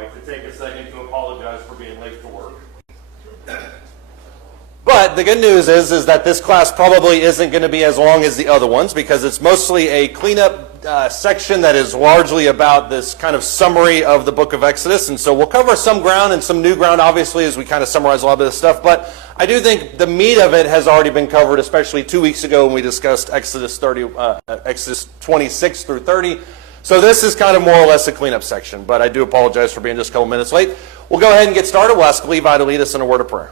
like to take a second to apologize for being late for work. But the good news is that this class probably isn't going to be as long as the other ones because it's mostly a cleanup section that is largely about this kind of summary of the book of Exodus. And so we'll cover some ground and some new ground, obviously, as we kind of summarize a lot of this stuff. But I do think the meat of it has already been covered, especially 2 weeks ago when we discussed Exodus 26 through 30. So this is kind of more or less a cleanup section. But I do apologize for being just a couple minutes late. We'll go ahead and get started. We'll ask Levi to lead us in a word of prayer.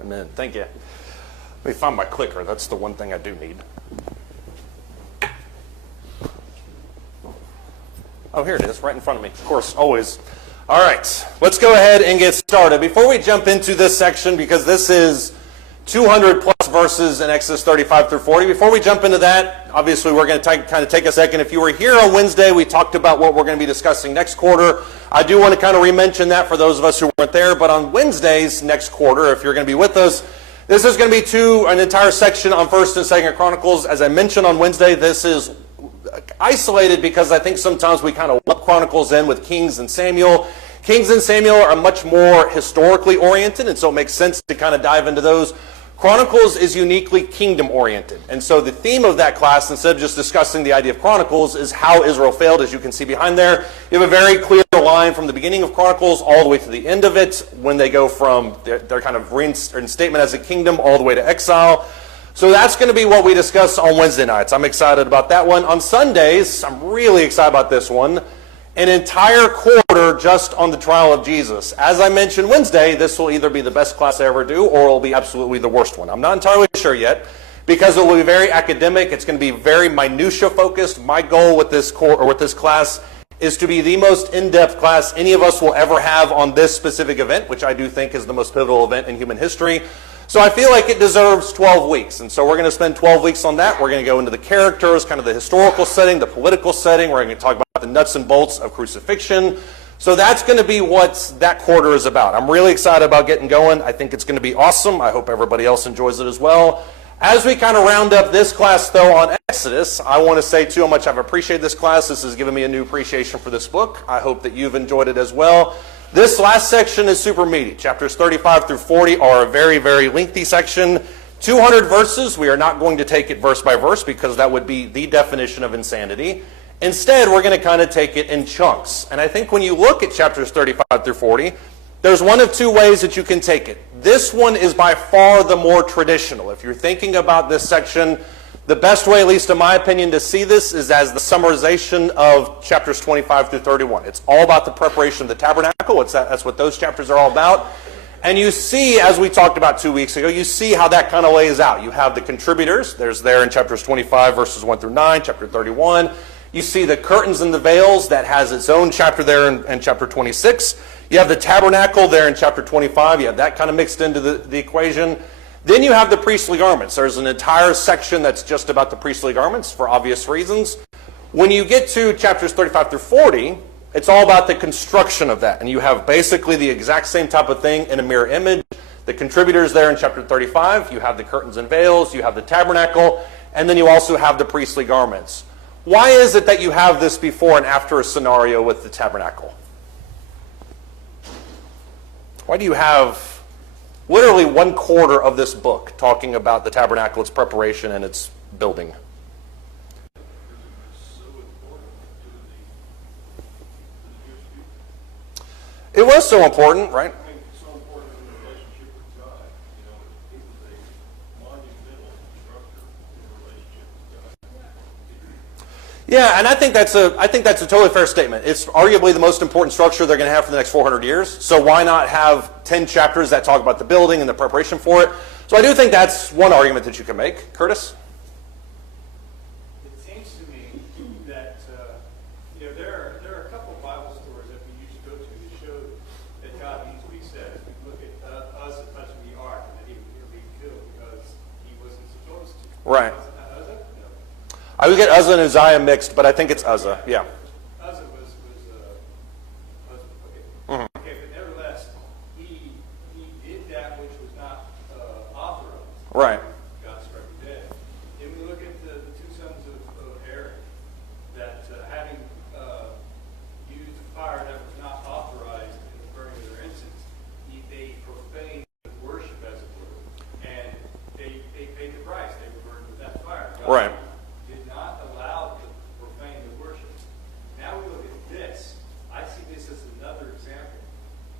Amen. Thank you. Let me find my clicker. That's the one thing I do need. Oh, here it is, right in front of me. Of course, always. All right, let's go ahead and get started. Before we jump into this section, because this is 200 plus verses in Exodus 35 through 40. Before we jump into that, obviously we're going to kind of take a second. If you were here on Wednesday, we talked about what we're going to be discussing next quarter. I do want to kind of re-mention that for those of us who weren't there. But on Wednesdays next quarter, if you're going to be with us, this is going to be an entire section on 1st and 2nd Chronicles. As I mentioned on Wednesday, this is isolated because I think sometimes we kind of lump Chronicles in with Kings and Samuel. Kings and Samuel are much more historically oriented, and so it makes sense to kind of dive into those. Chronicles is uniquely kingdom-oriented. And so the theme of that class, instead of just discussing the idea of Chronicles, is how Israel failed, as you can see behind there. You have a very clear line from the beginning of Chronicles all the way to the end of it, when they go from their kind of reinstatement as a kingdom all the way to exile. So that's going to be what we discuss on Wednesday nights. I'm excited about that one. On Sundays, I'm really excited about this one. An entire quarter just on the trial of Jesus. As I mentioned Wednesday, this will either be the best class I ever do or it will be absolutely the worst one. I'm not entirely sure yet because it will be very academic. It's going to be very minutia focused. My goal with this class is to be the most in-depth class any of us will ever have on this specific event, which I do think is the most pivotal event in human history. So I feel like it deserves 12 weeks. And so we're going to spend 12 weeks on that. We're going to go into the characters, kind of the historical setting, the political setting. We're going to talk about the nuts and bolts of crucifixion. So that's going to be what that quarter is about. I'm really excited about getting going. I think it's going to be awesome. I hope everybody else enjoys it as well. As we kind of round up this class, though, on Exodus, I want to say, too, how much I've appreciated this class. This has given me a new appreciation for this book. I hope that you've enjoyed it as well. This last section is super meaty. Chapters 35 through 40 are a very, very lengthy section. 200 verses. We are not going to take it verse by verse because that would be the definition of insanity. Instead, we're going to kind of take it in chunks. And I think when you look at chapters 35 through 40, there's one of two ways that you can take it. This one is by far the more traditional. If you're thinking about this section, the best way, at least in my opinion, to see this is as the summarization of chapters 25 through 31. It's all about the preparation of the tabernacle. That's what those chapters are all about. And you see, as we talked about 2 weeks ago, you see how that kind of lays out. You have the contributors. There's there in chapters 25, verses 1 through 9, chapter 31. You see the curtains and the veils. That has its own chapter there in chapter 26. You have the tabernacle there in chapter 25. You have that kind of mixed into the equation. Then you have the priestly garments. There's an entire section that's just about the priestly garments for obvious reasons. When you get to chapters 35 through 40, it's all about the construction of that. And you have basically the exact same type of thing in a mirror image. the contributors there in chapter 35. You have the curtains and veils. You have the tabernacle. And then you also have the priestly garments. Why is it that you have this before and after a scenario with the tabernacle? Why do you have literally 1/4 of this book talking about the tabernacle, its preparation, and its building? It was so important, right? Yeah, and I think that's a totally fair statement. It's arguably the most important structure they're going to have for the next 400 years. So why not have 10 chapters that talk about the building and the preparation for it? So I do think that's one argument that you can make. Curtis? It seems to me that there are a couple of Bible stories that we used to go to show that God means what He says. We look at Uzzah touching the ark and that he would be killed because he wasn't supposed to. Right. No. I would get Uzzah and Uzziah mixed, but I think it's Uzzah. Yeah. Uzzah was okay. Mm-hmm. Okay, but nevertheless, he did that which was not authorized. Right. God struck him dead. Then we look at the two sons of Aaron that having used a fire that was not authorized in the burning of their incense, they profaned worship, as it were, and they paid the price. They were burned with that fire. God Right. did not allow the profane to worship. Now we look at this. I see this as another example.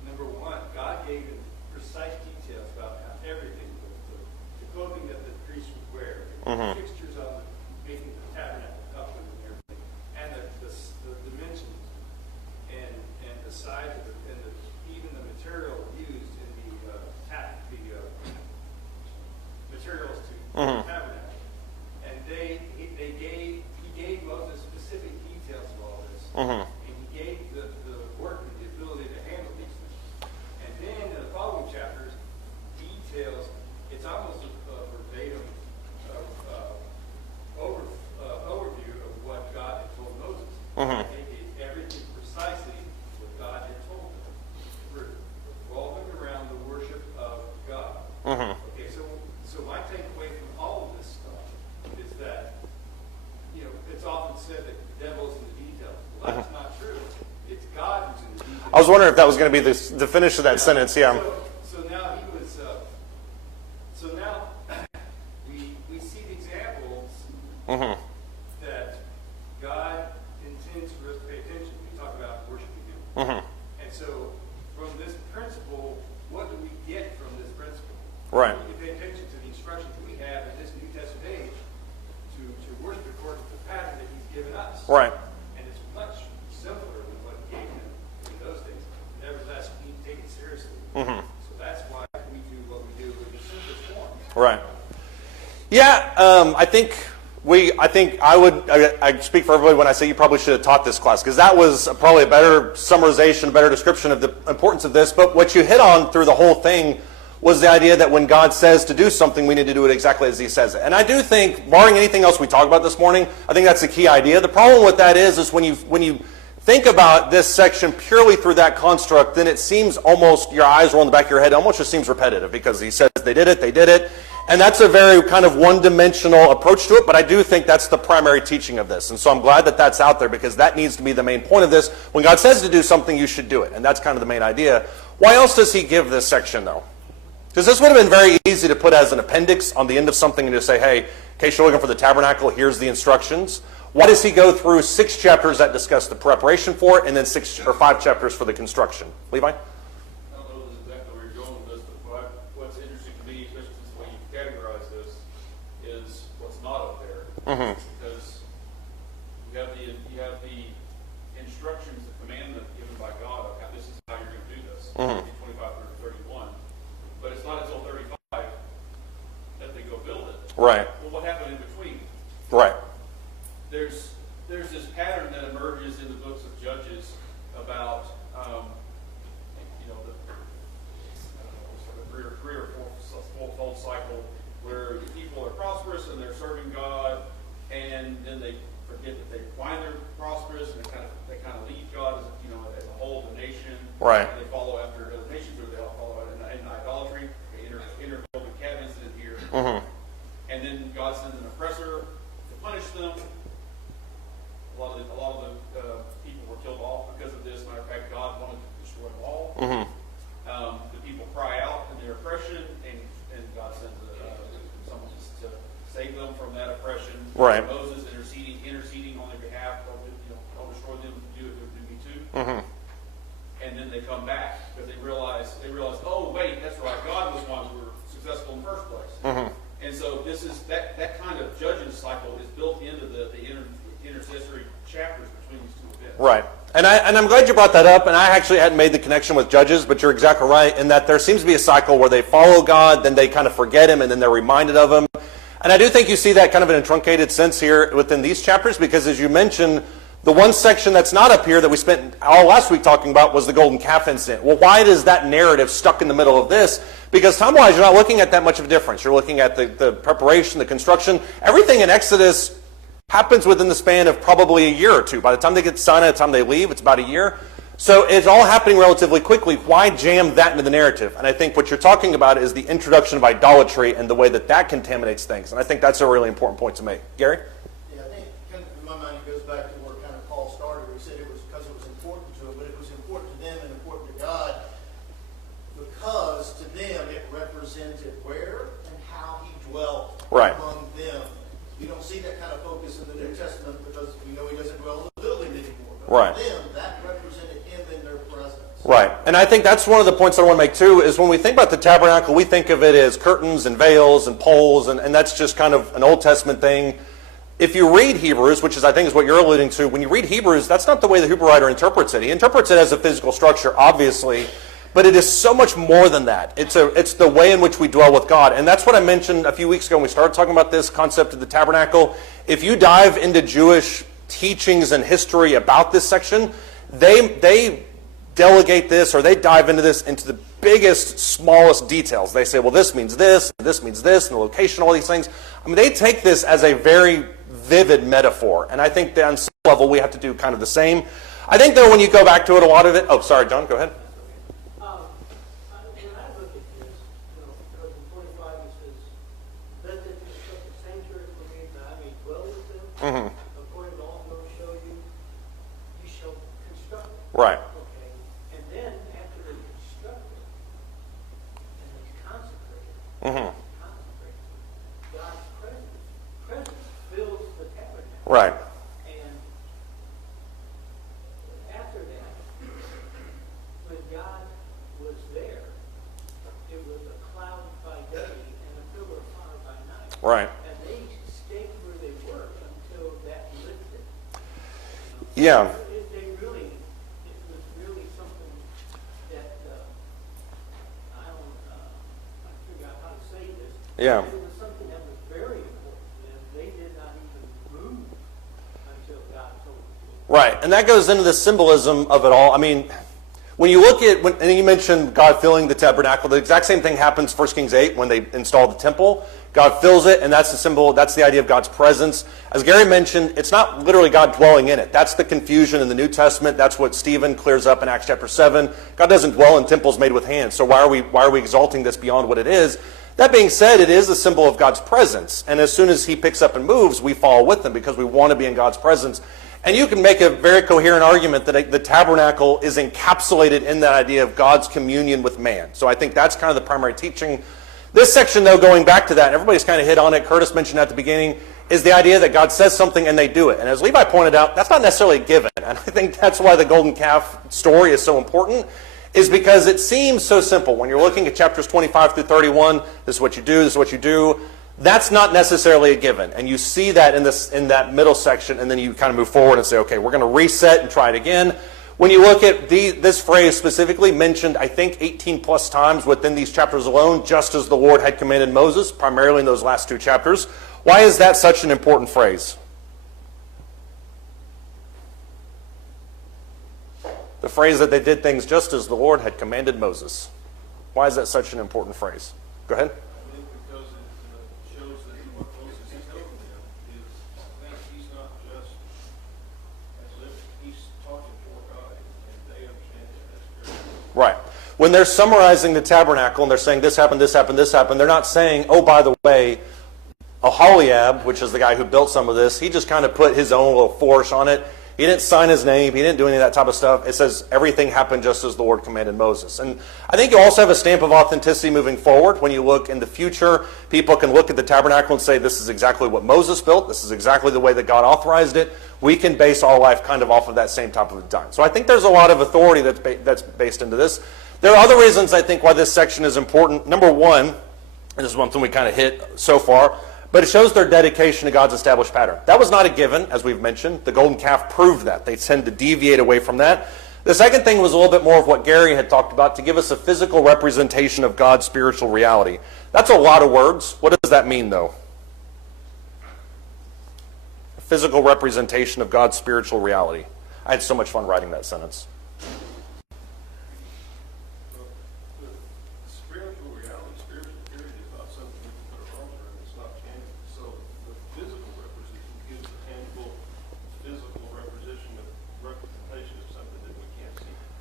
Number one, God gave him precise details about how everything, the clothing that the priest would wear, the fixtures on making the tabernacle coupling and everything, and the dimensions and the size of it, and even the material used in the materials to the tabernacle. And he gave Moses specific details of all this, and he gave the workman the ability to handle these things. And then in the following chapters, details. It's almost a verbatim overview of what God had told Moses. They did everything precisely what God had told them, revolving around the worship of God. Okay, so my takeaway from all of this stuff is that, it's often said that the devil's in the details. Well, that's not true. It's God who's in the details. I was wondering if that was going to be the finish of that sentence. Yeah. So now he was. So now we see the examples that God intends for us to pay attention. We talk about worshiping Him. And so from this principle, what do we get from this principle? Right. We pay attention to the instructions that we have in this New Testament age to worship according to the pattern that He's given us. Right. And it's much simpler than what He gave them in those days. Nevertheless, we need to take it seriously. So that's why we do what we do in the simplest form. Right. Yeah. I speak for everybody when I say you probably should have taught this class, because that was probably a better summarization, better description of the importance of this. But what you hit on through the whole thing was the idea that when God says to do something, we need to do it exactly as He says it. And I do think, barring anything else we talked about this morning, I think that's the key idea. The problem with that is when you think about this section purely through that construct, then it seems almost, your eyes roll in the back of your head, it almost just seems repetitive, because He says they did it. And that's a very kind of one-dimensional approach to it, but I do think that's the primary teaching of this. And so I'm glad that that's out there, because that needs to be the main point of this. When God says to do something, you should do it. And that's kind of the main idea. Why else does He give this section, though? Because this would have been very easy to put as an appendix on the end of something and just say, hey, in case you're looking for the tabernacle, here's the instructions. Why does He go through 6 chapters that discuss the preparation for it, and then 6 or 5 chapters for the construction? Levi? I don't know exactly where you're going with this, but what's interesting to me, especially since the way you categorize this, is what's not up there. Because you have the instructions, the commandment given by God of how this is how you're going to do this. 25 through 31. But it's not until 35 that they go build it. Right. Well, what happened in between? Right. There's this pattern that emerges in the books of Judges about the three or four-fold cycle where the people are prosperous and they're serving God, and then they forget that why they're prosperous, and they kind of leave God as a whole, the nation. Right. And they follow after other nations, or they all follow in idolatry. And then God sends an oppressor to punish them. A lot of the people were killed off because of this. Matter of fact, God wanted to destroy them all. The people cry out in their oppression, and God sends someone to save them from that oppression. Right. Moses interceding on their behalf. Don't destroy them. Do it to me too. And then they come back because they realize, oh wait, that's right. God was one who were successful in the first place. And so this is that kind of judging cycle is built into the intercessory chapters between these two events. Right. And I'm glad you brought that up, and I actually hadn't made the connection with Judges, but you're exactly right in that there seems to be a cycle where they follow God, then they kind of forget Him, and then they're reminded of Him. And I do think you see that kind of in a truncated sense here within these chapters, because as you mentioned, the one section that's not up here that we spent all last week talking about was the golden calf incident. Well, why is that narrative stuck in the middle of this? Because time-wise, you're not looking at that much of a difference. You're looking at the preparation, the construction. Everything in Exodus happens within the span of probably a year or two. By the time they get to Sinai, by the time they leave, it's about a year. So it's all happening relatively quickly. Why jam that into the narrative? And I think what you're talking about is the introduction of idolatry and the way that contaminates things. And I think that's a really important point to make. Gary? Yeah, I think kind of in my mind it goes back to where kind of Paul started. He said it was because it was important to him, but it was important to them and important to God because to them it represented where and how He dwelt among them. We don't see that kind of focus in the New Testament because we know He doesn't dwell in the building anymore. But for them, that represented Him in their presence. Right. And I think that's one of the points that I want to make too, is when we think about the tabernacle, we think of it as curtains and veils and poles, and that's just kind of an Old Testament thing. If you read Hebrews, which is I think is what you're alluding to, when you read Hebrews, that's not the way the Hebrew writer interprets it. He interprets it as a physical structure, obviously, but it is so much more than that. It's the way in which we dwell with God. And that's what I mentioned a few weeks ago when we started talking about this concept of the tabernacle. If you dive into Jewish teachings and history about this section, they delegate this, or they dive into this into the biggest, smallest details. They say, well, this means this, and the location, all these things. I mean, they take this as a very vivid metaphor. And I think that on some level we have to do kind of the same. I think, though, when you go back to it, a lot of it... Oh, sorry, John, go ahead. When I look at this, because in 25 it says, let them construct a sanctuary for me, that I may dwell with them. According to all those show you, you shall construct it. Right. Okay. And then after they construct it, and they consecrate it, God's presence fills the tabernacle. Right. And after that, when God was there, it was a cloud by day and a pillar of fire by night. Right. And they stayed where they were until that lifted. Yeah. It was really something that, I figure out how to say this. Yeah. It was something that was very important to them. They did not even move until God told them to. Right, and that goes into the symbolism of it all. I mean, when you look at, and you mentioned God filling the tabernacle, the exact same thing happens 1 Kings 8 when they installed the temple. God fills it, and that's the symbol, that's the idea of God's presence. As Gary mentioned, it's not literally God dwelling in it. That's the confusion in the New Testament. That's what Stephen clears up in Acts chapter 7. God doesn't dwell in temples made with hands, so why are we exalting this beyond what it is? That being said, it is a symbol of God's presence, and as soon as He picks up and moves, we follow with Him because we want to be in God's presence. And you can make a very coherent argument that the tabernacle is encapsulated in that idea of God's communion with man. So I think that's kind of the primary teaching. This section, though, going back to that, and everybody's kind of hit on it, Curtis mentioned at the beginning, is the idea that God says something and they do it. And as Levi pointed out, that's not necessarily a given. And I think that's why the golden calf story is so important, is because it seems so simple. When you're looking at chapters 25 through 31, this is what you do, this is what you do. That's not necessarily a given. And you see that in that middle section, and then you kind of move forward and say, okay, we're going to reset and try it again. When you look at this phrase specifically mentioned, I think 18 plus times within these chapters alone, just as the Lord had commanded Moses, primarily in those last two chapters. Why is that such an important phrase? The phrase that they did things just as the Lord had commanded Moses. Why is that such an important phrase? Go ahead. I think because it shows that what Moses is telling them is that he's not just as if he's talking for God, and they understand that. That's very important. Right. when they're summarizing the tabernacle and they're saying this happened, this happened, this happened, they're not saying, oh, by the way, Aholiab, which is the guy who built some of this, he just kind of put his own little flourish on it. He didn't sign his name. He didn't do any of that type of stuff. It says everything happened just as the Lord commanded Moses. And I think you also have a stamp of authenticity moving forward. When you look in the future, people can look at the tabernacle and say, this is exactly what Moses built. This is exactly the way that God authorized it. We can base our life kind of off of that same type of design. So I think there's a lot of authority that's based into this. There are other reasons I think why this section is important. Number one, and this is one thing we kind of hit so far, but it shows their dedication to God's established pattern. That was not a given, as we've mentioned. The golden calf proved that. They tend to deviate away from that. The second thing was a little bit more of what Gary had talked about, to give us a physical representation of God's spiritual reality. That's a lot of words. What does that mean, though? A physical representation of God's spiritual reality. I had so much fun writing that sentence.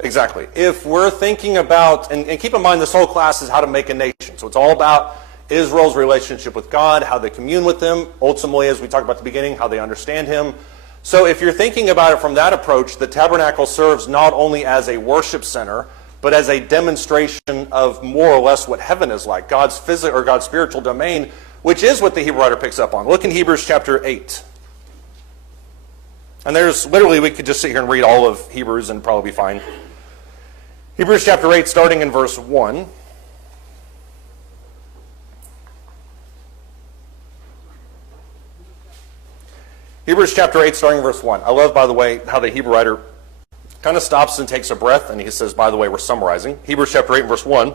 Exactly. If we're thinking about, and keep in mind this whole class is how to make a nation. So it's all about Israel's relationship with God, how they commune with Him, ultimately, as we talked about at the beginning, how they understand Him. So if you're thinking about it from that approach, the tabernacle serves not only as a worship center, but as a demonstration of more or less what heaven is like, God's physical or God's spiritual domain, which is what the Hebrew writer picks up on. Look in Hebrews chapter 8. And there's literally, we could just sit here and read all of Hebrews and probably be fine. Hebrews chapter 8, starting in verse 1. Hebrews chapter 8, starting in verse 1. I love, by the way, how the Hebrew writer kind of stops and takes a breath, and he says, by the way, we're summarizing. Hebrews chapter 8, verse 1.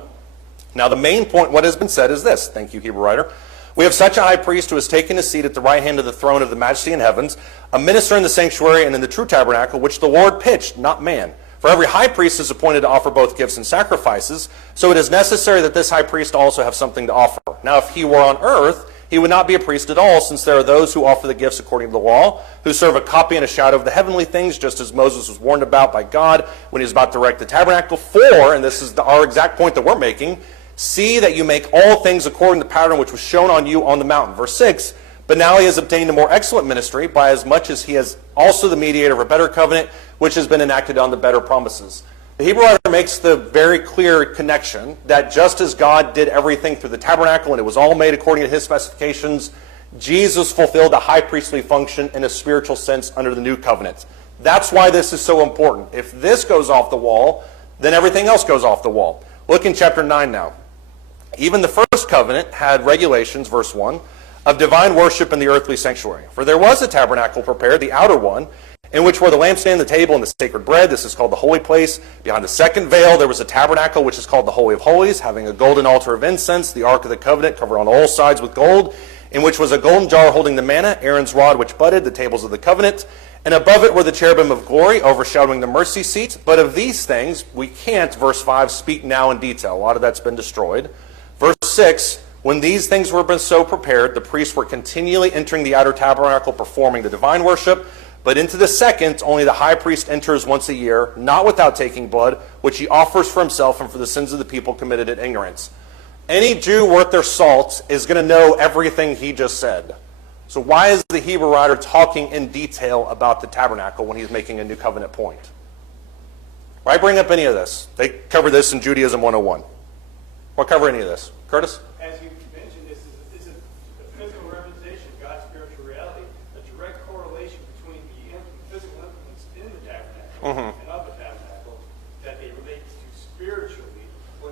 Now the main point, what has been said, is this. Thank you, Hebrew writer. We have such a high priest who has taken his seat at the right hand of the throne of the majesty in heavens, a minister in the sanctuary and in the true tabernacle, which the Lord pitched, not man. For every high priest is appointed to offer both gifts and sacrifices, so it is necessary that this high priest also have something to offer. Now if he were on earth, he would not be a priest at all, since there are those who offer the gifts according to the law, who serve a copy and a shadow of the heavenly things, just as Moses was warned about by God when he was about to erect the tabernacle. For, and this is our exact point that we're making, see that you make all things according to the pattern which was shown on you on the mountain. Verse 6, but now he has obtained a more excellent ministry, by as much as he is also the mediator of a better covenant, which has been enacted on the better promises. The Hebrew writer makes the very clear connection that just as God did everything through the tabernacle and it was all made according to his specifications, Jesus fulfilled a high priestly function in a spiritual sense under the new covenant. That's why this is so important. If this goes off the wall, then everything else goes off the wall. Look in chapter 9 now. Even the first covenant had regulations, verse 1, of divine worship in the earthly sanctuary. For there was a tabernacle prepared, the outer one, in which were the lampstand, the table, and the sacred bread. This is called the holy place. Behind the second veil there was a tabernacle, which is called the Holy of Holies, having a golden altar of incense, the ark of the covenant covered on all sides with gold, in which was a golden jar holding the manna, Aaron's rod which budded, the tables of the covenant. And above it were the cherubim of glory, overshadowing the mercy seat. But of these things we can't, verse 5, speak now in detail. A lot of that's been destroyed. Verse 6, when these things were so prepared, the priests were continually entering the outer tabernacle, performing the divine worship. But into the second, only the high priest enters once a year, not without taking blood, which he offers for himself and for the sins of the people committed in ignorance. Any Jew worth their salt is going to know everything he just said. So why is the Hebrew writer talking in detail about the tabernacle when he's making a new covenant point? Why bring up any of this? They cover this in Judaism 101. Why cover any of this? Curtis? As you mentioned, this is a physical representation of God's spiritual reality, a direct correlation between the physical implements in the tabernacle and of the tabernacle, that they relate to spiritually who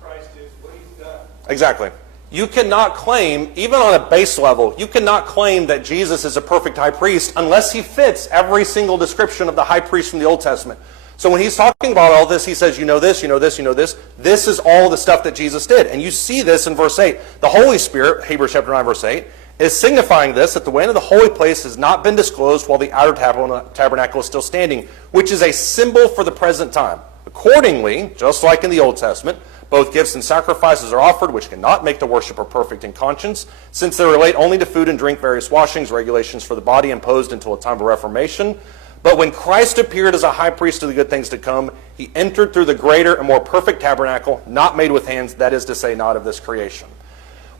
Christ is, what he's done. Exactly. You cannot claim, even on a base level, you cannot claim that Jesus is a perfect high priest unless he fits every single description of the high priest from the Old Testament. So when he's talking about all this, he says, you know this, you know this, you know this. This is all the stuff that Jesus did. And you see this in verse 8. The Holy Spirit, Hebrews chapter 9, verse 8, is signifying this, that the way into the holy place has not been disclosed while the outer tabernacle is still standing, which is a symbol for the present time. Accordingly, just like in the Old Testament, both gifts and sacrifices are offered, which cannot make the worshiper perfect in conscience, since they relate only to food and drink, various washings, regulations for the body imposed until a time of reformation. But when Christ appeared as a high priest of the good things to come, he entered through the greater and more perfect tabernacle, not made with hands, that is to say, not of this creation.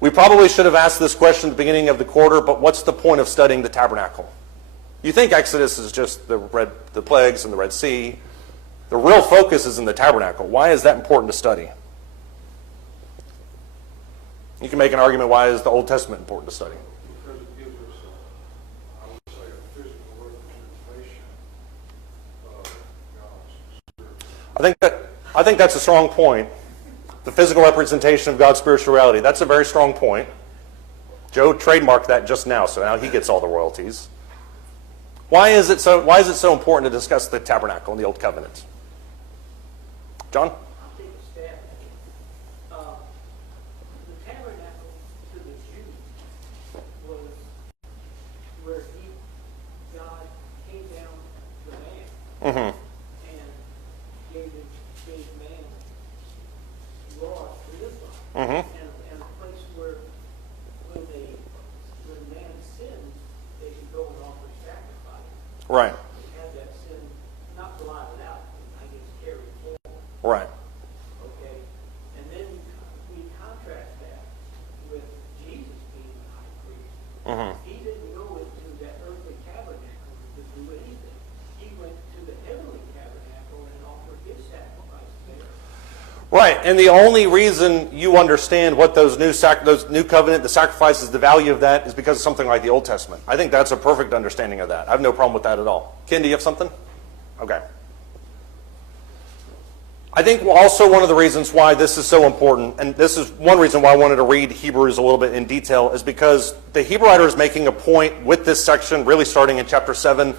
We probably should have asked this question at the beginning of the quarter, but what's the point of studying the tabernacle? You think Exodus is just the plagues and the Red Sea. The real focus is in the tabernacle. Why is that important to study? You can make an argument, why is the Old Testament important to study? Because it gives us, I would say, a physical representation of God's spirit. I think that's a strong point. The physical representation of God's spiritual reality. That's a very strong point. Joe trademarked that just now, so now he gets all the royalties. Why is it so important to discuss the tabernacle in the Old Covenant? John? I'll take a stab at it. The tabernacle to the Jews was where God came down to man and gave man laws to live by, and a place where when man sinned, they could go and offer sacrifice. Right. Have that sin not blotted out, I guess carried forward. Right. Okay, and then we contrast that with Jesus being the high priest. He didn't go into that earthly tabernacle to do anything. He went to the heavenly tabernacle and offered his sacrifice there. Right, and the only reason you understand what those new covenant, the sacrifices, the value of that is because of something like the Old Testament. I think that's a perfect understanding of that. I have no problem with that at all. Ken, do you have something? Okay. I think also one of the reasons why this is so important, and this is one reason why I wanted to read Hebrews a little bit in detail, is because the Hebrew writer is making a point with this section, really starting in chapter 7,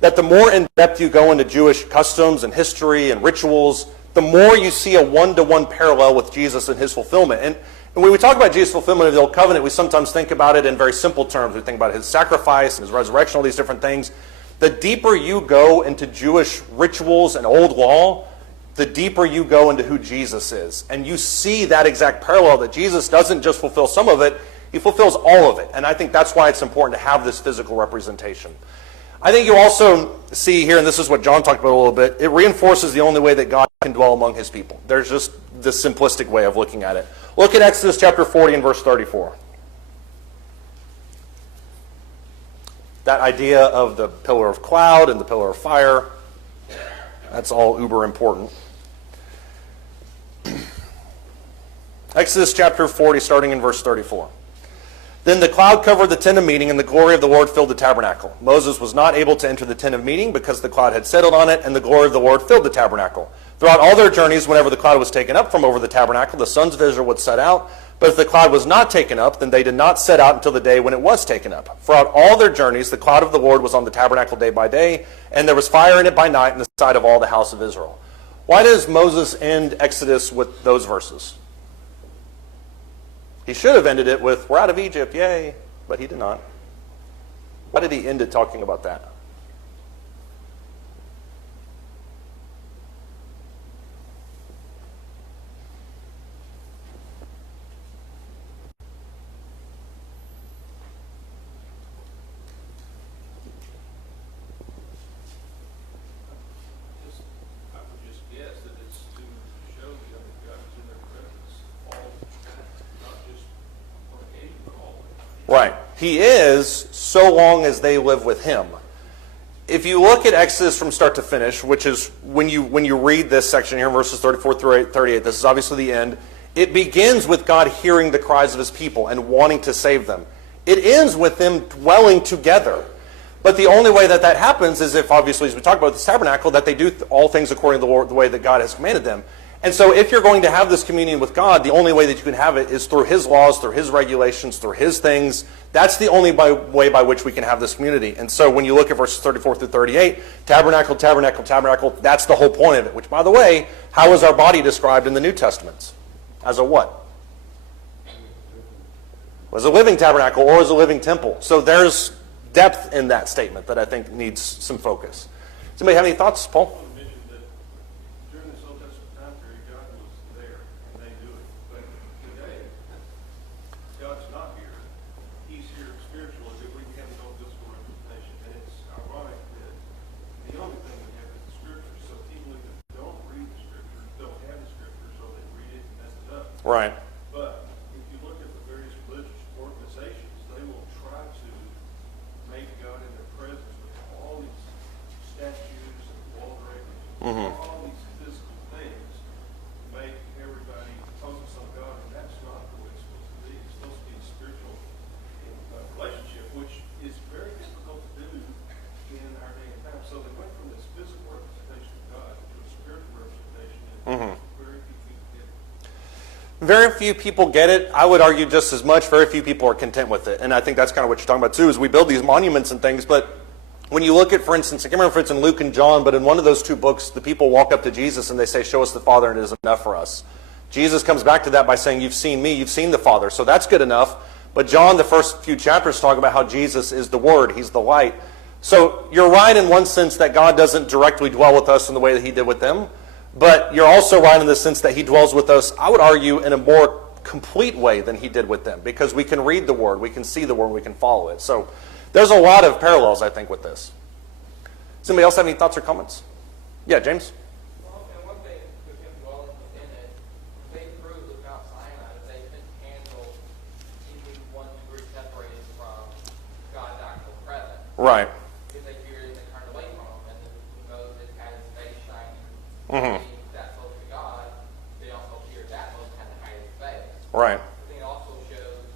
that the more in depth you go into Jewish customs and history and rituals, the more you see a one-to-one parallel with Jesus and his fulfillment. And when we talk about Jesus' fulfillment of the Old Covenant, we sometimes think about it in very simple terms. We think about his sacrifice and his resurrection, all these different things. The deeper you go into Jewish rituals and old law, the deeper you go into who Jesus is. And you see that exact parallel, that Jesus doesn't just fulfill some of it, he fulfills all of it. And I think that's why it's important to have this physical representation. I think you also see here, and this is what John talked about a little bit, it reinforces the only way that God can dwell among his people. There's just the simplistic way of looking at it. Look at Exodus chapter 40 and verse 34. That idea of the pillar of cloud and the pillar of fire, that's all uber important. Exodus chapter 40, starting in verse 34. Then the cloud covered the tent of meeting, and the glory of the Lord filled the tabernacle. Moses was not able to enter the tent of meeting because the cloud had settled on it, and the glory of the Lord filled the tabernacle. Throughout all their journeys, whenever the cloud was taken up from over the tabernacle, the sons of Israel would set out. But if the cloud was not taken up, then they did not set out until the day when it was taken up. Throughout all their journeys, the cloud of the Lord was on the tabernacle day by day, and there was fire in it by night in the sight of all the house of Israel. Why does Moses end Exodus with those verses? He should have ended it with, we're out of Egypt, yay, but he did not. Why did he end it talking about that? I would just guess that it's to show that God is in their presence, all, not just on occasion, but always. Right. He is, so long as they live with him. If you look at Exodus from start to finish, which is when you read this section here in verses 34 through 38, this is obviously the end, it begins with God hearing the cries of his people and wanting to save them. It ends with them dwelling together. But the only way that happens is if, obviously, as we talk about this tabernacle, that they do all things according to the way that God has commanded them. And so if you're going to have this communion with God, the only way that you can have it is through his laws, through his regulations, through his things. That's the only way by which we can have this community. And so when you look at verses 34 through 38, tabernacle, tabernacle, tabernacle, that's the whole point of it. Which, by the way, how is our body described in the New Testament? As a what? Was a living tabernacle or as a living temple. So there's depth in that statement that I think needs some focus. Does anybody have any thoughts, Paul? I want to mention that during this Old Testament time period, God was there, and they knew it. But today, God's not here. He's here spiritually, but we have no physical representation. And it's ironic that Right. But if you look at the various religious organizations, they will try to make God in their presence with all these statues and wall records, all these physical things, to make everybody focus on God, and that's not the way it's supposed to be. It's supposed to be a spiritual relationship, which is very difficult to do in our day and time. So they went from this physical representation of God to a spiritual representation, and very few people get it. Very few people get it. I would argue just as much. Very few people are content with it. And I think that's kind of what you're talking about too, is we build these monuments and things, but when you look at, for instance, I can't remember if it's in Luke and John, but in one of those two books, the people walk up to Jesus and they say, show us the Father and it is enough for us. Jesus comes back to that by saying, you've seen me, you've seen the Father. So that's good enough. But John, the first few chapters, talk about how Jesus is the Word. He's the light. So you're right in one sense that God doesn't directly dwell with us in the way that he did with them. But you're also right in the sense that he dwells with us, I would argue, in a more complete way than he did with them. Because we can read the Word, we can see the Word, we can follow it. So there's a lot of parallels, I think, with this. Does anybody else have any thoughts or comments? Yeah, James? Well, and one thing, with him dwelling within it, they proved with Mount Sinai that they couldn't handle even 1 degree separated from God's actual presence. Right. Because they feared they turned away from him, and then Moses had his face shining. That close to God, they also feared that Moses had to hide his face. Right. I think it also shows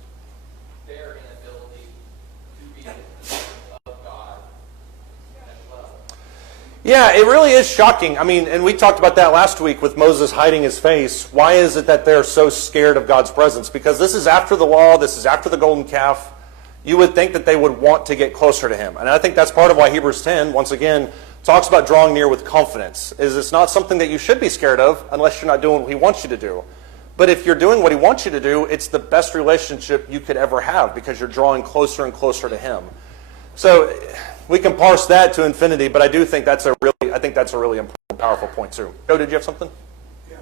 their inability to be in the presence of God as well. Yeah, it really is shocking. I mean, and we talked about that last week with Moses hiding his face. Why is it that they're so scared of God's presence? Because this is after the law, this is after the golden calf. You would think that they would want to get closer to him. And I think that's part of why Hebrews 10, once again, talks about drawing near with confidence. Is it's not something that you should be scared of unless you're not doing what he wants you to do. But if you're doing what he wants you to do, it's the best relationship you could ever have because you're drawing closer and closer to him. So we can parse that to infinity, but I do think that's a really important, powerful point too. Joe, did you have something? Yeah,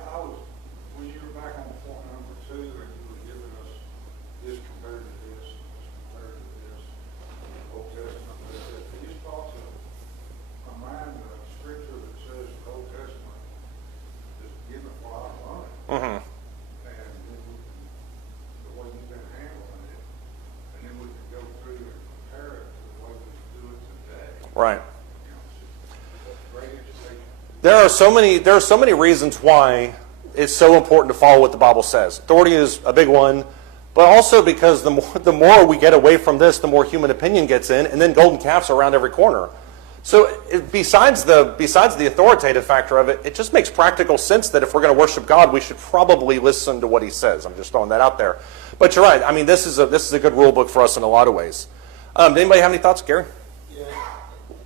when you were back on point number 2, and you were giving us this compared to this, compared to this, Old Testament, you just brought to my mind the scripture that says the Old Testament is given for our learning. And then the way you've been handling it, and then we can go through and compare it to the way we do it today. Right. You know, it's great education. There are so many reasons why it's so important to follow what the Bible says. Authority is a big one, but also because the more we get away from this, the more human opinion gets in, and then golden calves are around every corner. So besides the authoritative factor of it, it just makes practical sense that if we're going to worship God, we should probably listen to what he says. I'm just throwing that out there. But you're right. I mean, this is a good rule book for us in a lot of ways. Did anybody have any thoughts, Gary? Yeah,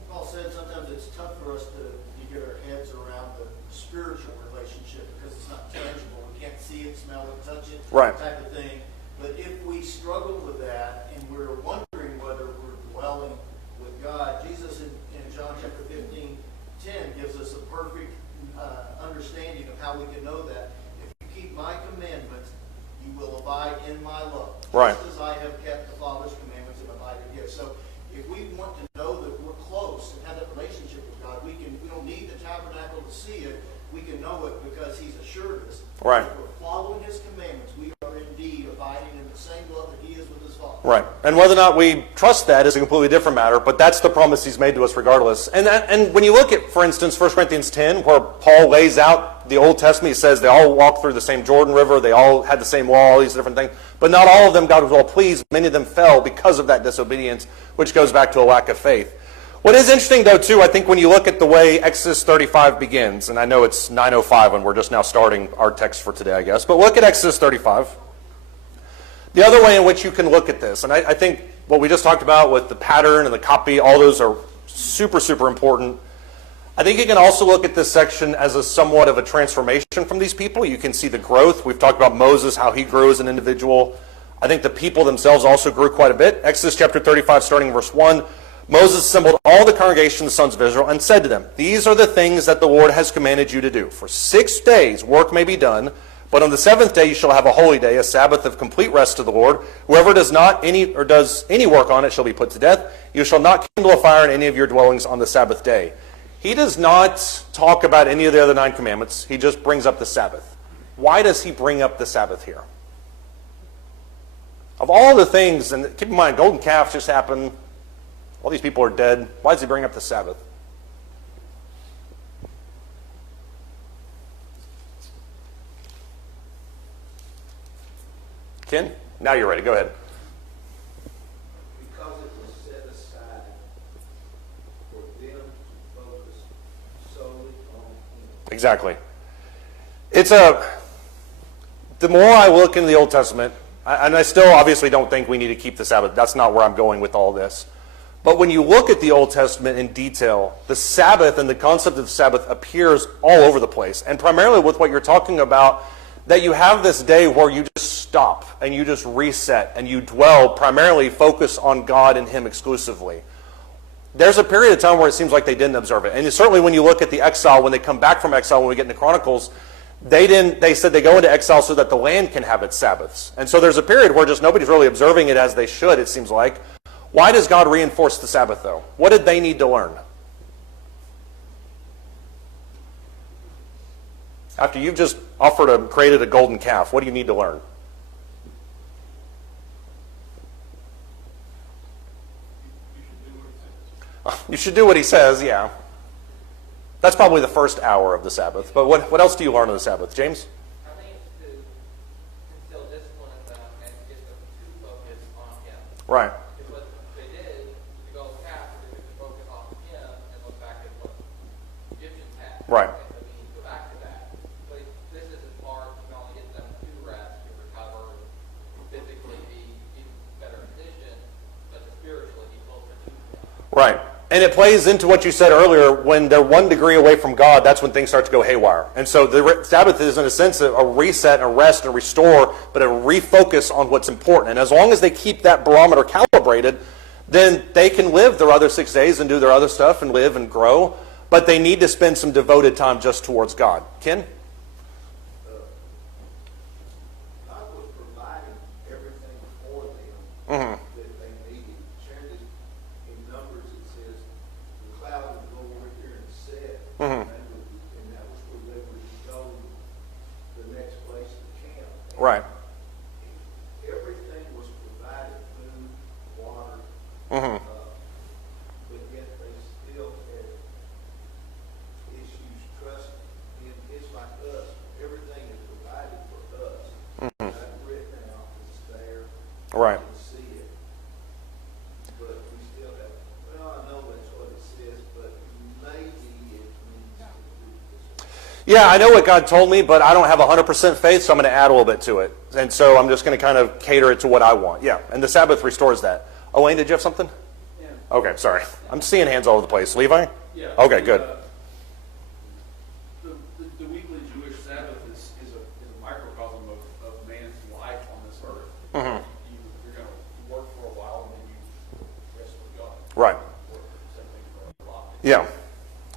Paul said sometimes it's tough for us to get our heads around the spiritual relationship because it's not tangible. We can't see it, smell it, touch it, Right. type of thing. But if we struggle with that and we're wondering whether we're dwelling with God, Jesus in John chapter 15:10 gives us a perfect understanding of how we can know that. If you keep my commandments, you will abide in my love. Right. Just as I have kept the Father's commandments and abide in his. So if we want to know that we're close and have that relationship with God, we don't need the tabernacle to see it. We can know it because he's assured us. Right. If we're following his commandments, we are indeed abiding in the same love that he is with his Father. Right. And whether or not we trust that is a completely different matter, but that's the promise he's made to us regardless. And when you look at, for instance, 1 Corinthians 10, where Paul lays out the Old Testament, he says they all walked through the same Jordan River, they all had the same law, all these different things, but not all of them God was well pleased. Many of them fell because of that disobedience, which goes back to a lack of faith. What is interesting, though, too, I think when you look at the way Exodus 35 begins, and I know it's 9:05 and we're just now starting our text for today, I guess, but look at Exodus 35. The other way in which you can look at this, and I think what we just talked about with the pattern and the copy, all those are super, super important. I think you can also look at this section as a somewhat of a transformation from these people. You can see the growth. We've talked about Moses, how he grew as an individual. I think the people themselves also grew quite a bit. Exodus chapter 35, starting in verse 1. Moses assembled all the congregation of the sons of Israel and said to them, "These are the things that the Lord has commanded you to do. For 6 days work may be done, but on the 7th day you shall have a holy day, a Sabbath of complete rest to the Lord. Whoever does any work on it shall be put to death. You shall not kindle a fire in any of your dwellings on the Sabbath day." He does not talk about any of the other 9 commandments. He just brings up the Sabbath. why does he bring up the Sabbath here? Of all the things, and keep in mind, golden calf just happened. All these people are dead. Why does he bring up the Sabbath? Ken, now you're ready. Go ahead. Because it was set aside for them to focus solely on Him. Exactly. The more I look in the Old Testament, and I still obviously don't think we need to keep the Sabbath. That's not where I'm going with all this. But when you look at the Old Testament in detail, the Sabbath and the concept of Sabbath appears all over the place. And primarily with what you're talking about, that you have this day where you just stop and you just reset and you dwell, primarily focus on God and Him exclusively. There's a period of time where it seems like they didn't observe it. And certainly when you look at the exile, when they come back from exile, when we get into Chronicles, they said they go into exile so that the land can have its Sabbaths. And so there's a period where just nobody's really observing it as they should, it seems like. Why does God reinforce the Sabbath, though? What did they need to learn? After you've just created a golden calf, what do you need to learn? You should do what He says, yeah. That's probably the first hour of the Sabbath. But what else do you learn on the Sabbath? James? I think it's to instill discipline in them and get them to focus on Him. Right. Because what they did, to go calf, they took the focus off of Him and look back at what the Egyptians had. Right. And so we need to go back to that. But this isn't hard to not only get them to rest, to recover, physically be in better condition, but to spiritually be closer to Him. Right. And it plays into what you said earlier. When they're 1 degree away from God, that's when things start to go haywire. And so the Sabbath is, in a sense, a reset, a rest, and a restore, but a refocus on what's important. And as long as they keep that barometer calibrated, then they can live their other 6 days and do their other stuff and live and grow. But they need to spend some devoted time just towards God. Ken? God was providing everything for them Mm-hmm. that they needed. Shared it in Numbers, it says, the cloud would go over here and set, Mm-hmm. and that was where they would go to the next place to camp. Right. Everything was provided, food, water, Mm-hmm. but yet they still had issues trusting Him. It's like us. Everything is provided for us. Mm-hmm. Not written out, it's there. Right. We can see it. But we still have, well, I know that's what it says, but maybe it means to do this. Yeah, I know what God told me, but I don't have 100% faith, so I'm going to add a little bit to it. And so I'm just going to kind of cater it to what I want. Yeah, and the Sabbath restores that. Elaine, did you have something? Yeah. Okay, sorry. I'm seeing hands all over the place. Levi? Yeah. Okay, good. The weekly Jewish Sabbath is a microcosm of man's life on this earth. Mhm. You're going to work for a while and then you rest with God. Right. Same thing for a lot. Yeah.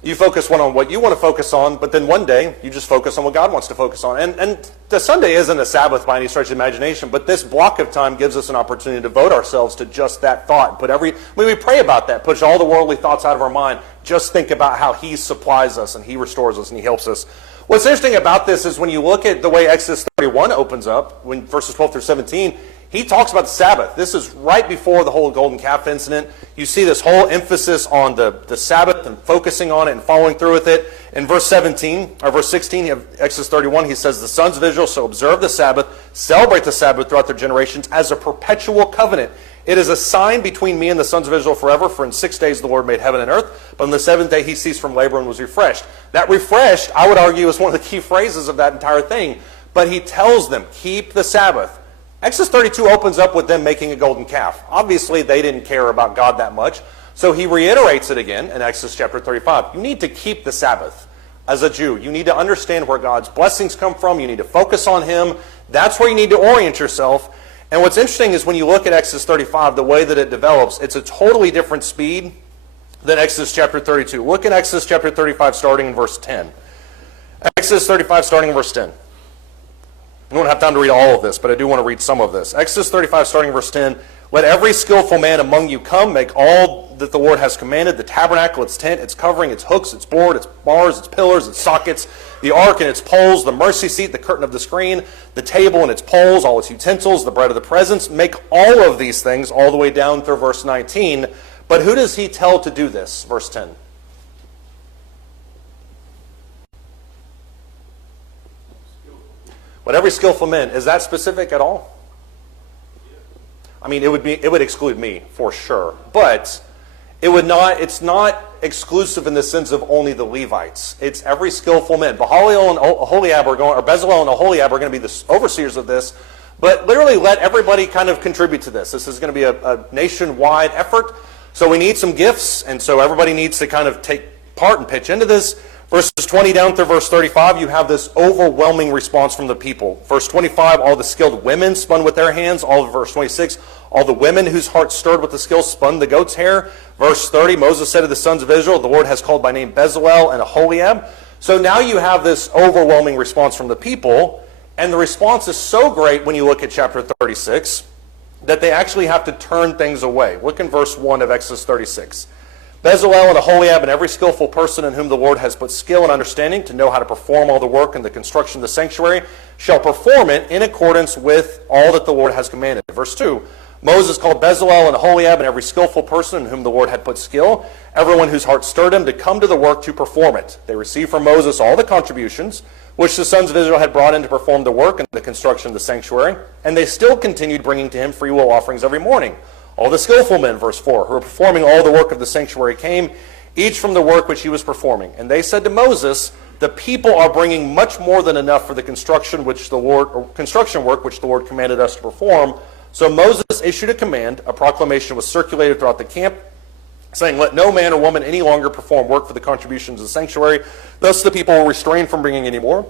You focus on what you want to focus on, but then one day you just focus on what God wants to focus on. And the Sunday isn't a Sabbath by any stretch of the imagination, but this block of time gives us an opportunity to devote ourselves to just that thought. When we pray about that, push all the worldly thoughts out of our mind, just think about how He supplies us and He restores us and He helps us. What's interesting about this is when you look at the way Exodus 31 opens up, when verses 12 through 17, he talks about the Sabbath. This is right before the whole golden calf incident. You see this whole emphasis on the Sabbath and focusing on it and following through with it. In verse 16 of Exodus 31, he says, the sons of Israel shall observe the Sabbath, celebrate the Sabbath throughout their generations as a perpetual covenant. It is a sign between me and the sons of Israel forever, for in 6 days the Lord made heaven and earth, but on the seventh day He ceased from labor and was refreshed. That refreshed, I would argue, is one of the key phrases of that entire thing. But He tells them, keep the Sabbath. Exodus 32 opens up with them making a golden calf. Obviously, they didn't care about God that much, so He reiterates it again in Exodus chapter 35. You need to keep the Sabbath as a Jew. You need to understand where God's blessings come from. You need to focus on Him. That's where you need to orient yourself. And what's interesting is when you look at Exodus 35, the way that it develops, it's a totally different speed than Exodus chapter 32. Look at Exodus chapter 35 starting in verse 10. Exodus 35 starting in verse 10. We don't have time to read all of this, but I do want to read some of this. Exodus 35 starting in verse 10. Let every skillful man among you come, make all that the Lord has commanded, the tabernacle, its tent, its covering, its hooks, its board, its bars, its pillars, its sockets, the ark and its poles, the mercy seat, the curtain of the screen, the table and its poles, all its utensils, the bread of the presence. Make all of these things all the way down through verse 19. But who does he tell to do this? Verse 10. But every skillful man, is that specific at all? I mean, it would exclude me for sure, but it's not exclusive in the sense of only the Levites. It's every skillful man. Bezalel and Aholiab are going to be the overseers of this, but literally let everybody kind of contribute to this. This is going to be a nationwide effort, so we need some gifts, and so everybody needs to kind of take part and pitch into this. Verses 20 down through verse 35, you have this overwhelming response from the people. Verse 25, all the skilled women spun with their hands. All of verse 26, all the women whose hearts stirred with the skill spun the goat's hair. Verse 30, Moses said to the sons of Israel, the Lord has called by name Bezalel and Aholiab. So now you have this overwhelming response from the people, and the response is so great when you look at chapter 36 that they actually have to turn things away. Look in verse 1 of Exodus 36. Bezalel and Aholiab and every skillful person in whom the Lord has put skill and understanding to know how to perform all the work in the construction of the sanctuary shall perform it in accordance with all that the Lord has commanded. Verse 2, Moses called Bezalel and Aholiab and every skillful person in whom the Lord had put skill, everyone whose heart stirred him, to come to the work to perform it. They received from Moses all the contributions which the sons of Israel had brought in to perform the work in the construction of the sanctuary, and they still continued bringing to him freewill offerings every morning. All the skillful men, verse 4, who were performing all the work of the sanctuary came, each from the work which he was performing. And they said to Moses, the people are bringing much more than enough for the construction work which the Lord commanded us to perform. So Moses issued a command, a proclamation was circulated throughout the camp, saying, let no man or woman any longer perform work for the contributions of the sanctuary. Thus the people were restrained from bringing any more,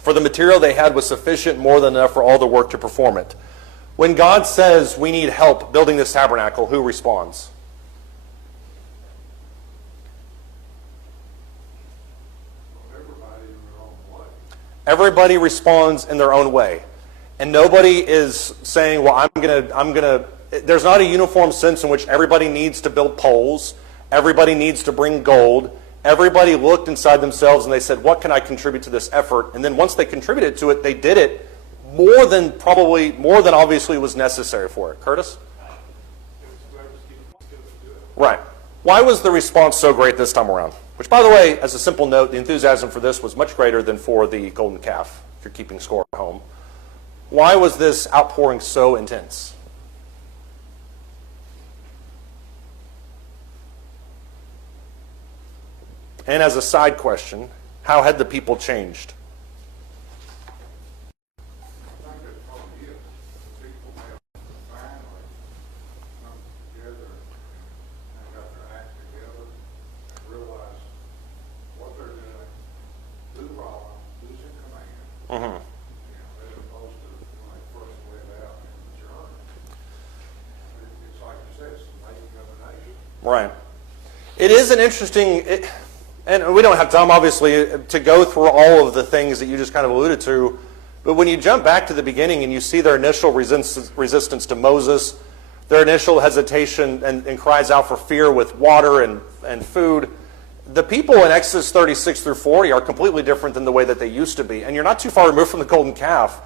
for the material they had was sufficient, more than enough for all the work to perform it. When God says we need help building this tabernacle, who responds? Everybody responds in their own way. And nobody is saying, well, I'm gonna, there's not a uniform sense in which everybody needs to build poles, everybody needs to bring gold. Everybody looked inside themselves and they said, what can I contribute to this effort? And then once they contributed to it, they did it more than obviously was necessary for it. Curtis? Right. Why was the response so great this time around? Which, by the way, as a simple note, the enthusiasm for this was much greater than for the golden calf, if you're keeping score at home. Why was this outpouring so intense? And as a side question, how had the people changed? Right. It is an interesting, and we don't have time, obviously, to go through all of the things that you just kind of alluded to, but when you jump back to the beginning and you see their initial resistance to Moses, their initial hesitation and cries out for fear with water and food, the people in Exodus 36 through 40 are completely different than the way that they used to be, and you're not too far removed from the golden calf.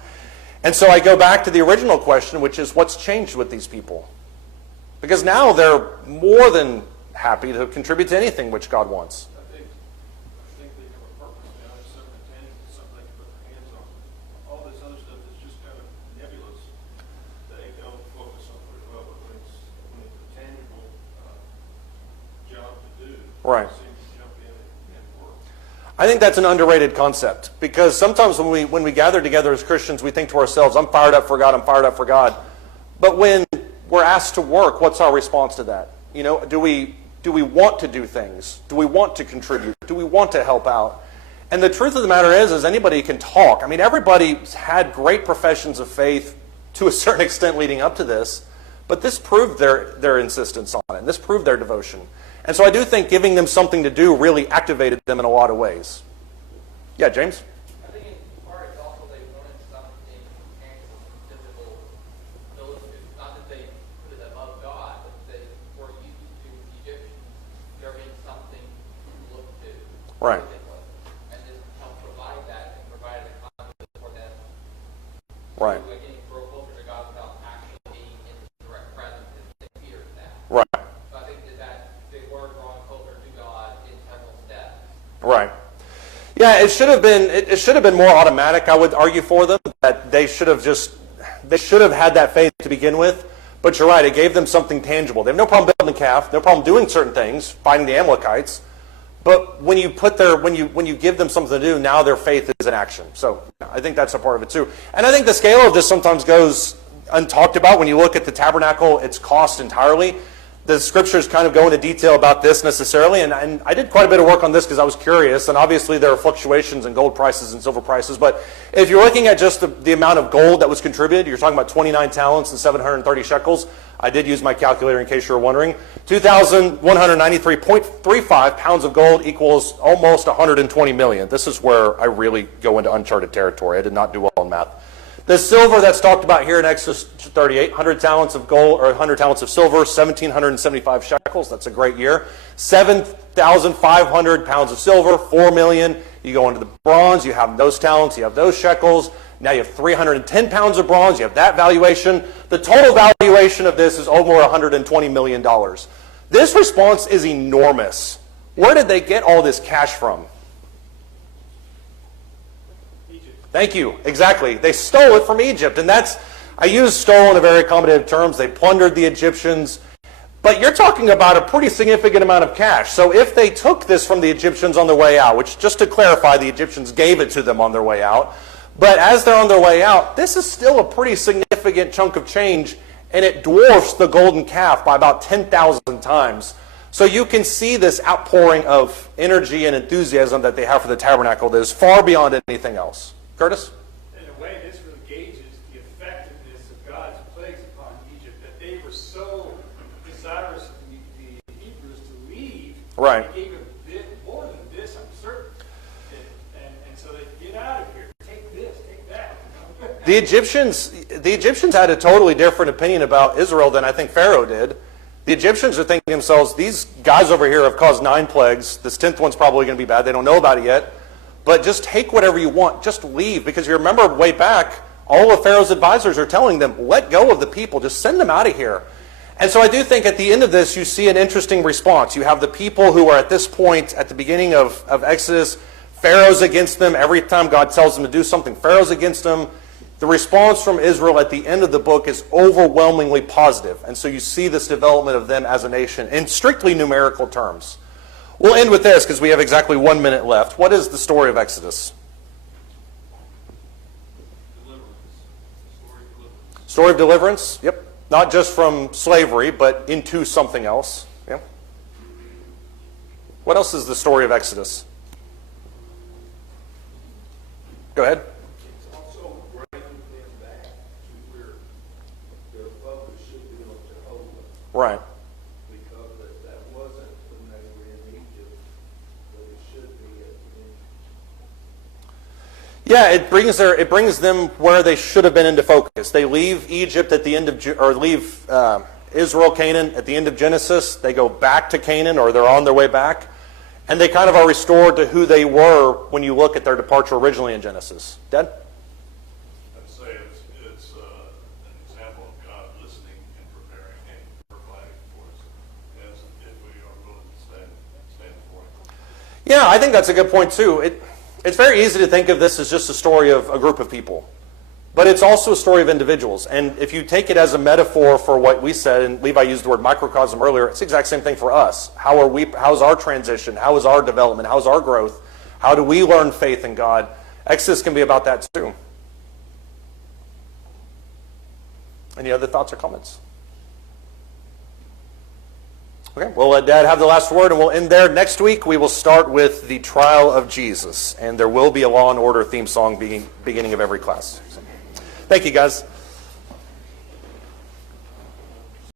And so I go back to the original question, which is what's changed with these people? Because now they're more than happy to contribute to anything which God wants. I think they have a purpose now. It's something tangible, something they can put their hands on. All this other stuff is just kind of nebulous. They don't focus on it well, but when it's a tangible job to do, Right. they seem to jump in and work. I think that's an underrated concept, because sometimes when we gather together as Christians, we think to ourselves, I'm fired up for God, I'm fired up for God. But when we're asked to work, what's our response to that? You know, do we want to do things? Do we want to contribute? Do we want to help out? And the truth of the matter is anybody can talk. I mean, everybody's had great professions of faith to a certain extent leading up to this, but this proved their insistence on it, and this proved their devotion. And so I do think giving them something to do really activated them in a lot of ways. Yeah, James? I think in part it's also they wanted something tangible, physical, not that they put it above God, but they were used to Right. And just help provide that and provide a conduit for them. Right. To, again, grow closer to God without actually being in His direct presence and fear of that. Right. So I think that they were drawing closer to God in several steps. Right. Yeah, it should have been. It should have been more automatic. I would argue for them that they should have had that faith to begin with. But you're right. It gave them something tangible. They have no problem building a calf. No problem doing certain things, fighting the Amalekites. But when you give them something to do, now their faith is in action. So I think that's a part of it too. And I think the scale of this sometimes goes untalked about when you look at the tabernacle, its cost entirely. The scriptures kind of go into detail about this necessarily, and I did quite a bit of work on this because I was curious, and obviously there are fluctuations in gold prices and silver prices, but if you're looking at just the amount of gold that was contributed, you're talking about 29 talents and 730 shekels. I did use my calculator in case you were wondering. 2,193.35 pounds of gold equals almost 120 million. This is where I really go into uncharted territory. I did not do well in math. The silver that's talked about here in Exodus 38, 100 talents of gold or 100 talents of silver, 1,775 shekels. That's a great year. 7,500 pounds of silver, 4 million. You go into the bronze, you have those talents, you have those shekels. Now you have 310 pounds of bronze, you have that valuation. The total valuation of this is over $120 million. This response is enormous. Where did they get all this cash from? Thank you. Exactly. They stole it from Egypt. And I use stole in a very accommodative terms. They plundered the Egyptians. But you're talking about a pretty significant amount of cash. So if they took this from the Egyptians on their way out, which just to clarify, the Egyptians gave it to them on their way out. But as they're on their way out, this is still a pretty significant chunk of change. And it dwarfs the golden calf by about 10,000 times. So you can see this outpouring of energy and enthusiasm that they have for the tabernacle that is far beyond anything else. Curtis? In a way, this really gauges the effectiveness of God's plagues upon Egypt, that they were so desirous of the Hebrews to leave. Right. They gave them a bit more than this, I'm certain. And so they get out of here. Take this, take that. The Egyptians had a totally different opinion about Israel than I think Pharaoh did. The Egyptians are thinking to themselves, these guys over here have caused 9 plagues. This 10th one's probably going to be bad. They don't know about it yet. But just take whatever you want. Just leave. Because you remember way back, all of Pharaoh's advisors are telling them, let go of the people. Just send them out of here. And so I do think at the end of this, you see an interesting response. You have the people who are at this point, at the beginning of Exodus, Pharaoh's against them. Every time God tells them to do something, Pharaoh's against them. The response from Israel at the end of the book is overwhelmingly positive. And so you see this development of them as a nation in strictly numerical terms. We'll end with this because we have exactly 1 minute left. What is the story of Exodus? Story of deliverance? Yep. Not just from slavery, but into something else. Yeah. What else is the story of Exodus? Go ahead. It's also bringing them back to where their focus should be on Jehovah. Right. Because that wasn't when they were in Egypt, but it should be at the end. Yeah, it brings them where they should have been into focus. They leave Egypt at the end of, or leave Israel, Canaan at the end of Genesis. They go back to Canaan, or they're on their way back, and they kind of are restored to who they were when you look at their departure originally in Genesis. Dad? I'd say it's an example of God listening and preparing and providing for us, as if we are willing to stand for Him. Yeah, I think that's a good point too. It's very easy to think of this as just a story of a group of people. But it's also a story of individuals. And if you take it as a metaphor for what we said, and Levi used the word microcosm earlier, it's the exact same thing for us. How's our transition? How is our development? How's our growth? How do we learn faith in God? Exodus can be about that too. Any other thoughts or comments? Okay, we'll let Dad have the last word, and we'll end there. Next week, we will start with the trial of Jesus, and there will be a Law and Order theme song beginning of every class. So, thank you, guys.